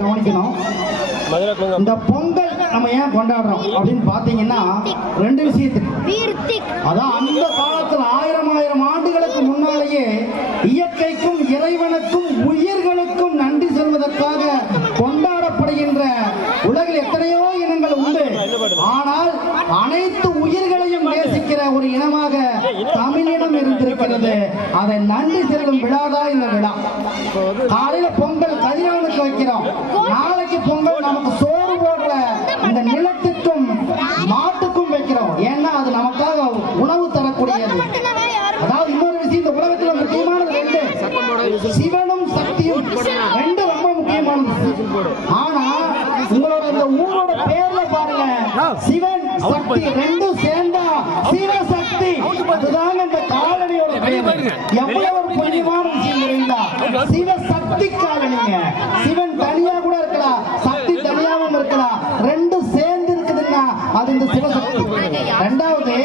கவனிக்கணும். இந்த பொங்கல் நம்ம ஏன் கொண்டாடுறோம் அப்படின்னு பாத்தீங்கன்னா ரெண்டு விஷயத்துக்கு. அதான் அந்த காலத்துல ஆயிரம் ஆயிரம் ஆண்டுகளுக்கு முன்னாலேயே இயற்கைக்கும் இறைவனுக்கும் உயிர்களுக்கும் நன்றி சொல்வதற்காக தமிழினம் இருந்திருக்கிறது. அதை நன்றி செல்லும் விழாதான் இந்த விழா? காலையில பொங்கல் கதிரவனுக்கு வைக்கிறோம். நாளைக்கு பொங்கல் நமக்கு சோறு போடுற இந்த நிலத்துக்கும் மாட்டுக்கும் வைக்கிறோம். ஏன்னா அது நமக்காக உணவு தரக்கூடியது. அதாவது இன்னொரு விஷயம் இந்த உலகத்துல முக்கியமானது ரெண்டு. சிவனும் சக்தியும் ரெண்டு ரொம்ப முக்கியமானது. ஆனா உங்களோட இந்த ஊரோட பேர்ல பாருங்க. சிவன் சக்தி ரெண்டும் சேர்ந்தா சிவசக்தி அதுதாங்க இந்த காலனியோட எவ்வளவு ஒரு புண்ணியமான விஷயம் சிவசக்தி காலனிங்க சிவன் தனியா கூட இருக்கலாம் சக்தி தனியாவும் இருக்கலாம் ரெண்டும் சேர்ந்து இருக்குதுன்னா அது இந்த சிவசக்தி ரெண்டாவது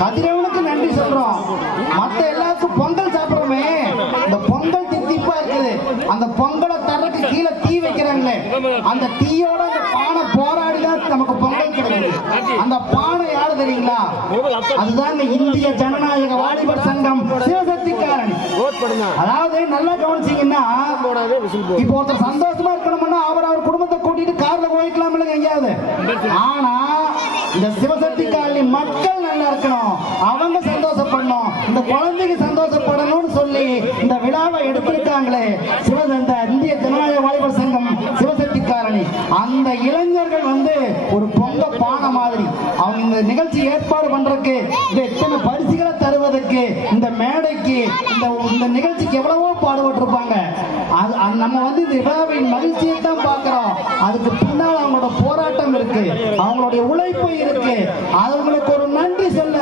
கதிரவனுக்கு நன்றி சொல்றோம் மத்த எல்லாருக்கும் பொங்கல் சாப்பிடுறோமே இந்த பொங்கல் தித்திப்பா இருக்குது அந்த பொங்கலை தரக்கு கீழே தீ வைக்கிறாங்களே அந்த தீயோட அந்த பானை போராடி தான் நமக்கு பொங்கல் கிடைக்குது அந்த பானை யாரு தெரியுங்களா அதுதான் இந்திய ஜனநாயக வாலிபர் சங்கம் சிவசக்திக்காரன் அதாவது நல்லா கவனிச்சீங்கன்னா இப்போ ஒருத்தர் சந்தோஷமா இருக்கணும்னா அவர் அவர் குடும்பத்தை கூட்டிட்டு கார்ல போய்க்கலாம் இல்லைங்க எங்கேயாவது? ஆனா இந்த சிவசக்தி காலனி மக்கள் நல்லா இருக்கணும். அவங்க சந்தோஷப்படணும். இந்த குழந்தைங்க சந்தோஷப்படணும்னு சொல்லி இந்த விழாவை எடுத்திருக்காங்களே சிவ இந்த இந்திய ஜனநாயக வாலிபர் சங்கம் சிவசக்தி காலனி. அந்த இளைஞர்கள் வந்து ஒரு பொங்க பானை மாதிரி இந்த நிகழ்ச்சி ஏற்பாடு பண்றதுக்கு இந்த எத்தனை பரிசுகளை தருவதற்கு இந்த மேடைக்கு இந்த இந்த நிகழ்ச்சிக்கு எவ்வளவோ பாடுபட்டிருப்பாங்க. அது நம்ம வந்து இந்த விழாவின் மகிழ்ச்சியை தான் பார்க்கிறோம். அதுக்கு பின்னால் அவங்களோட போராட்டம் இருக்கு. அவங்களுடைய உழைப்பு இருக்கு. அவங்களுக்கு ஒரு நன்றி சொல்ல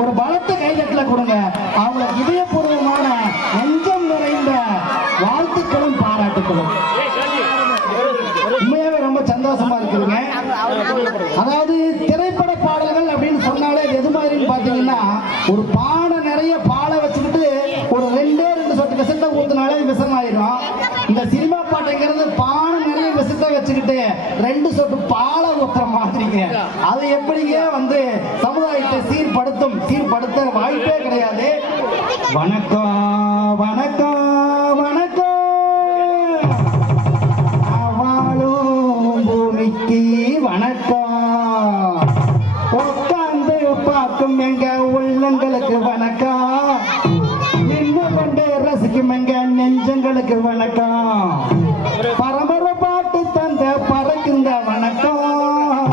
ஒரு பலத்த கைதட்டல கொடுங்க. அவங்களுக்கு இதயபூர்வமான நெஞ்சம் நிறைந்த வாழ்த்துக்களும் பாராட்டுக்களும் உண்மையாவே ரொம்ப சந்தோஷமா இருக்குதுங்க. அதாவது திரைப்பட பாடல்கள் அப்படின்னு சொன்னாலே இது எது மாதிரின்னு பாத்தீங்கன்னா ஒரு பானை நிறைய பாலை வச்சுக்கிட்டு ஒரு ரெண்டே ரெண்டு சொட்டு விசத்தை ஊத்துனாலே அது விஷமாயிரும் இந்த சினிமா பாட்டுங்கிறது பானை நிறைய விஷத்தை வச்சுக்கிட்டு ரெண்டு சொட்டு பாலை ஊத்துற மாதிரிங்க. அது எப்படிங்க வந்து சமுதாயத்தை சீர்படுத்தும்? சீர்படுத்த வாய்ப்பே கிடையாது. வணக்கம் வணக்கம். பார்க்கும் எங்க உள்ளங்களுக்கு வணக்கம். நின்று கொண்டு ரசிக்கும் எங்க நெஞ்சங்களுக்கு வணக்கம். பரம்பர பாட்டு தந்த பறக்குங்க வணக்கம்.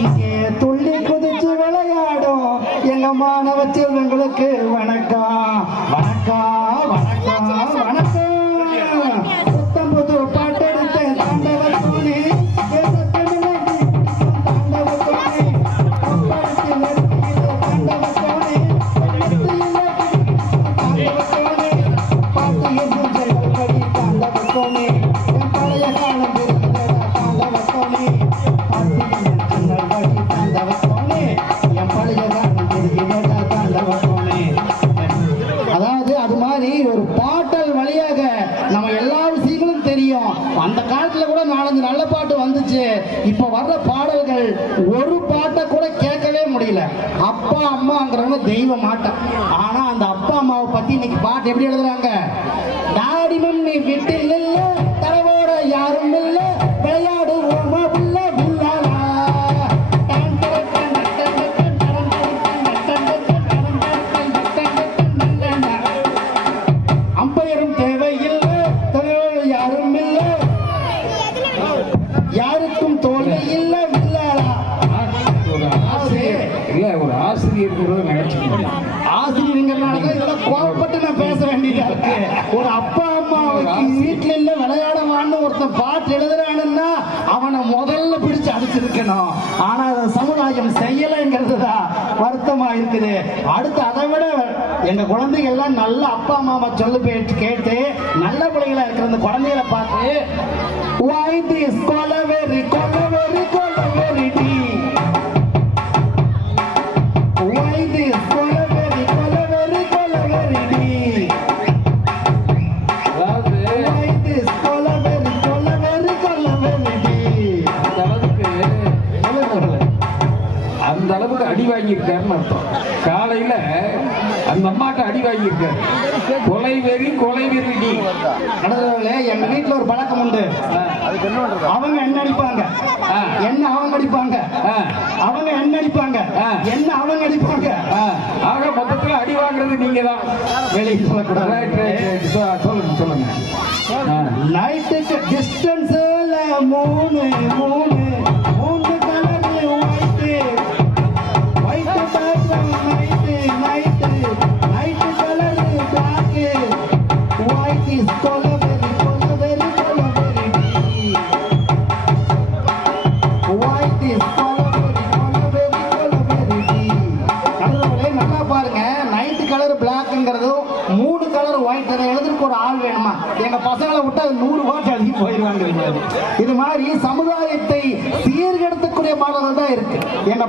இங்கே துள்ளி குதிச்சு விளையாடும் எங்க மாணவ செல்வங்களுக்கு வணக்கம். வணக்கம் வணக்கம் வணக்கம். ஒரு பாட்டை கூட கேட்கவே முடியல. அப்பா அம்மாங்கிறவங்க தெய்வ மாட்டேன் ஆனா அந்த அப்பா அம்மாவை பத்தி இன்னைக்கு பாட்டு எப்படி எழுதுறாங்க? தாடிமம் நீ விட்டு அடிச்சிருக்கணும் ஆனா அதை சமுதாயம் செய்யலைங்கிறது தான் வருத்தமா இருக்குது. அடுத்து அதை விட எங்க குழந்தைகள்லாம் எல்லாம் நல்ல அப்பா அம்மாவை சொல்லு பேச்சு கேட்டு நல்ல பிள்ளைகளா இருக்கிற அந்த குழந்தைகளை பார்த்து why this கொலவெறி அடி வாங்கியிருக்காருன்னு அர்த்தம். காலையில அந்த அம்மாட்ட அடி வாங்கியிருக்காரு. கொலை வெறி கொலை வெறி நீ நடந்தவர்களே எங்க வீட்டுல ஒரு பழக்கம் உண்டு. அவங்க என்ன அடிப்பாங்க. என்ன அவங்க அடிப்பாங்க? ஆ. அவங்க என்ன அடிப்பாங்க? ஆ. என்ன அவங்க அடிப்பாங்க? ஆ, ஆக மொத்தத்துல அடி வாங்குறது நீங்க தான் வெளியே சொல்லக்கூடாது சொல்லுங்க சொல்லுங்க. நைட்டுக்கு டிஸ்டன்ஸ்ல மூணு மூணு மூணு.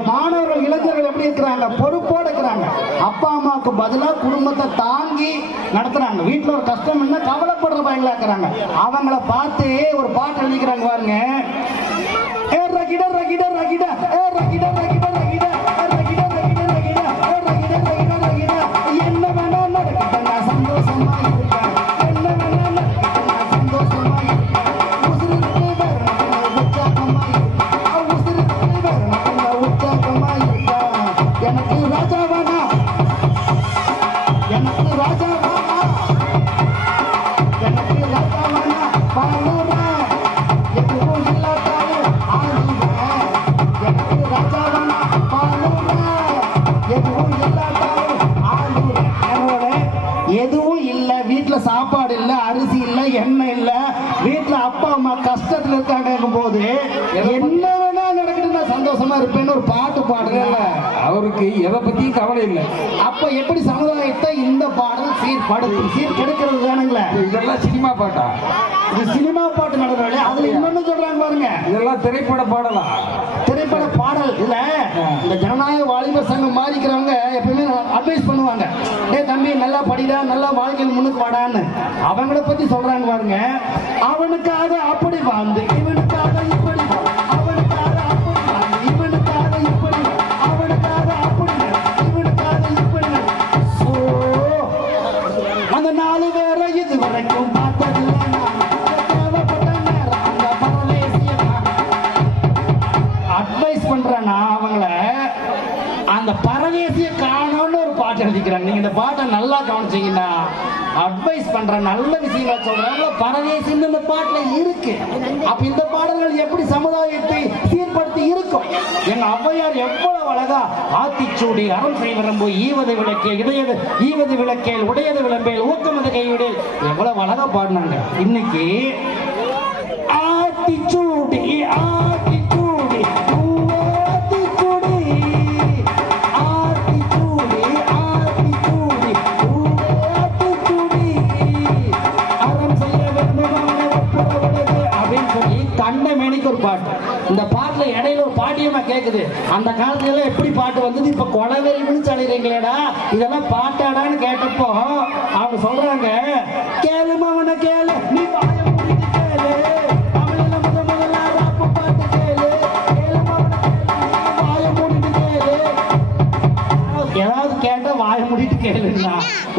மாணவர்கள் இளைஞர்கள் எப்படி இருக்கிறாங்க? பொறுப்போடு இருக்கிறாங்க. அப்பா அம்மாவுக்கு பதிலாக குடும்பத்தை தாங்கி நடத்துறாங்க. வீட்டில் ஒரு கஷ்டம் என்ன கவலைப்படுற பயங்களா இருக்கிறாங்க. அவங்கள பார்த்து ஒரு பாட்டு எழுதிக்கிறாங்க பாருங்க. ஏ ரகிட ரகிட ரகிட ஏ ரகிட ரகிட ரகிட ஏ ஏ என்ன வேணா நான் சந்தோஷமா இருக்கேன். என்ன வேணா நடக்கட்டும் சந்தோஷமா இருக்கேன். அரிசி இல்லை? வீட்டுல அப்பா அம்மா கஷ்டத்துல இருக்காங்க போது என்ன வேணா நடக்குது நான் சந்தோஷமா இருப்பேன்னு ஒரு பாட்டு பாடுறேன் அவருக்கு எதை பத்தியும் கவலை இல்லை. அப்ப எப்படி சமுதாயத்தை இந்த பாடல் சீர் கெடுக்கிறது தானுங்களே? இதெல்லாம் சினிமா பாட்டா? இது சினிமா பாட்டு நடந்தாலே அதுல இன்னொன்னு சொல்றாங்க பாருங்க. இதெல்லாம் திரைப்பட பாடலாம் திரைப்பட இல்ல. இந்த ஜனநாயக வாலிபர் சங்கம் மாறிக்கிறவங்க எப்பவுமே அட்வைஸ் பண்ணுவாங்க. ஏ தம்பி நல்லா படிடா நல்லா வாழ்க்கையில் முன்னுக்கு வாடான்னு. அவங்கள பத்தி சொல்றாங்க பாருங்க. அவனுக்காக அப்படி வாழ்ந்து இவனுக்காக அட்வைஸ் நல்ல விஷயமா சொல்றாங்க பரதேசின்னு இந்த பாட்டுல இருக்கு. அப்ப இந்த பாடல்கள் எப்படி சமுதாயத்தை சீர்படுத்தி இருக்கும்? எங்க ஔவையார் எவ்வளவு அழகா ஆத்திச்சூடி அறம் செய்வரம்பு ஈவது விளக்கே இடையது ஈவது விளக்கேல் உடையது விளம்பேல் ஊக்கமது கைவிடேல். எவ்வளவு அழகா பாடினாங்க. இன்னைக்கு ஆத்திச்சூடி ஆ இந்த பாட்டுல இடையில ஒரு பாட்டியமா கேக்குது? அந்த காலத்துல எல்லாம் எப்படி பாட்டு வந்தது? இப்ப கொலவெறி விழிச்சு இதெல்லாம் பாட்டாடான்னு கேட்டப்போ அவங்க சொல்றாங்க கேளுமா அவனை கேளு நீ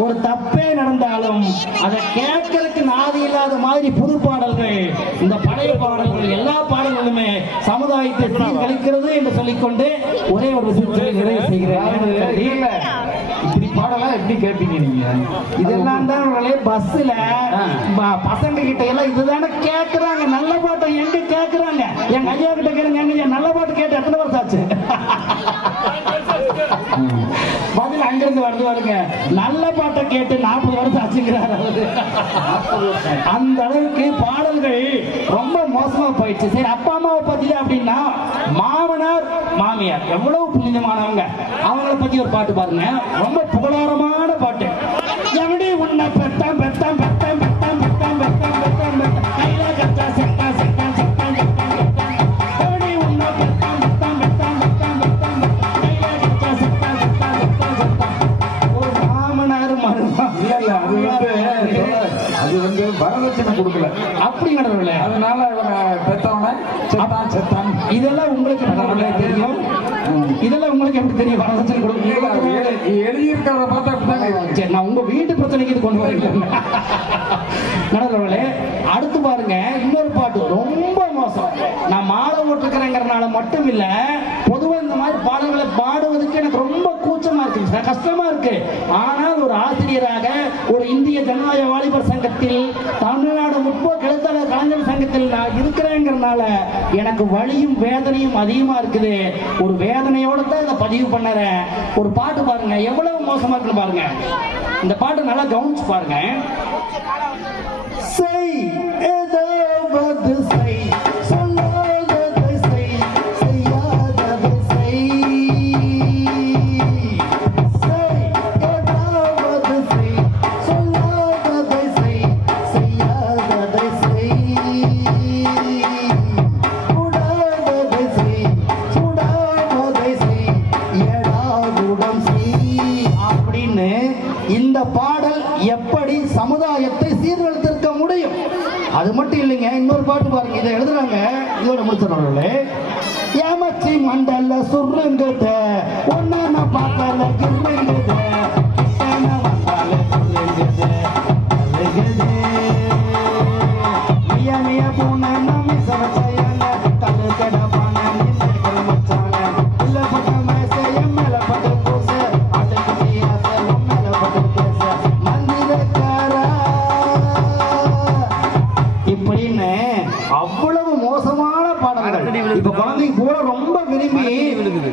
ஒரு தப்பே நடந்தாலும் அதை கேட்கறதுக்கு நாதி இல்லாத மாதிரி புது பாடல்கள் இந்த பழைய பாடல்கள் எல்லா பாடல்களுமே சமுதாயத்தை சீர்கழிக்கிறது என்று சொல்லிக்கொண்டு ஒரே ஒரு விஷயம் நிறைவு செய்கிறேன். பாடலாம் எப்படி கேட்பீங்க நீங்க? இதெல்லாம் தான் பஸ்ல. பசங்க கிட்ட எல்லாம் இதுதானே கேக்குறாங்க. நல்ல பாட்டை எங்க கேக்குறாங்க? எங்க ஐயா கிட்ட கேளுங்க எங்க நல்ல பாட்டு கேட்டு எத்தனை வருஷம் ஆச்சு? பதில் அங்கிருந்து வருது வருங்க நல்ல பாட்டை கேட்டு நாற்பது வருஷம் ஆச்சுங்கிறார் அந்த அளவுக்கு பாடல்கள் ரொம்ப மோசமா போயிடுச்சு. சரி அப்பா அம்மாவை பத்தில அப்படின்னா மாமனார் மாமியார் எவ்வளவு புனிதமானவங்க. அவங்கள பத்தி ஒரு பாட்டு பாருங்க. ரொம்ப புகழாரமான பாட்டு. எப்படி உன்னை பெத்தான் பெத்தான் பெத்தான். இல்ல இல்ல அது வந்து அது வந்து வரதட்சணை கொடுக்கல அப்படிங்கிறதுல அதனால அவங்க பெத்தவன செத்தான் செத்தான் இதெல்லாம் உங்களுக்கு எப்படி தெரியும் இதெல்லாம் உங்களுக்கு எப்படி தெரியும் வரதட்சணை கொடுக்க எழுதியிருக்கிறத பார்த்தா சரி நான் உங்க வீட்டு பிரச்சனைக்கு இது கொண்டு வரல நடந்தவர்களே அடுத்து பாருங்க இன்னொரு பாட்டு ரொம்ப மோசம் நான் மாலை ஓட்டுக்கிறேங்கிறனால மட்டும் இல்ல பொதுவா இந்த மாதிரி பாடல்களை பாடுவதற்கு எனக்கு ரொம்ப கஷ்டமா இருக்கு. ஆனால் ஒரு ஆசிரியராக ஒரு இந்திய ஜனநாயக வாலிபர் சங்கத்தில் தமிழ்நாடு முற்போக்கு எழுத்தாளர் கலைஞர் சங்கத்தில் நான் இருக்கிறேங்கிறனால எனக்கு வழியும் வேதனையும் அதிகமா இருக்குது. ஒரு வேதனையோட தான் இதை பதிவு பண்ணுறேன். ஒரு பாட்டு பாருங்க. எவ்வளவு மோசமா இருக்குன்னு பாருங்க. இந்த பாட்டு நல்லா கவனிச்சு பாருங்க. செய். பாட்டு பாருங்க இதை எழுதுறாங்க. இதோட முடிச்சிடறே ஏமாச்சி மண்டல சுருங்குத. ஒன்னா நான்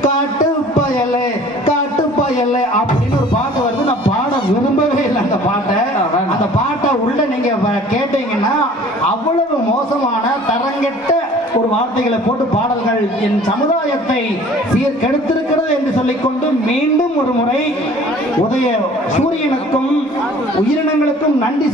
காட்டு பயலே காட்டு பயலே அப்படின்னு ஒரு பாட்டு வருது. நான் பாட விரும்பவே இல்லை அந்த பாட்டை. அந்த பாட்டை உள்ள நீங்க கேட்டீங்கன்னா அவ்வளவு மோசமான தரங்கெட்ட ஒரு வார்த்தைகளை போட்டு பாடல்கள் என் சமுதாயத்தை சீர்கெடுத்திருக்கிறது என்று சொல்லிக்கொண்டு மீண்டும் ஒரு முறை உதய சூரியனுக்கும் உயிரினங்களுக்கும் நன்றி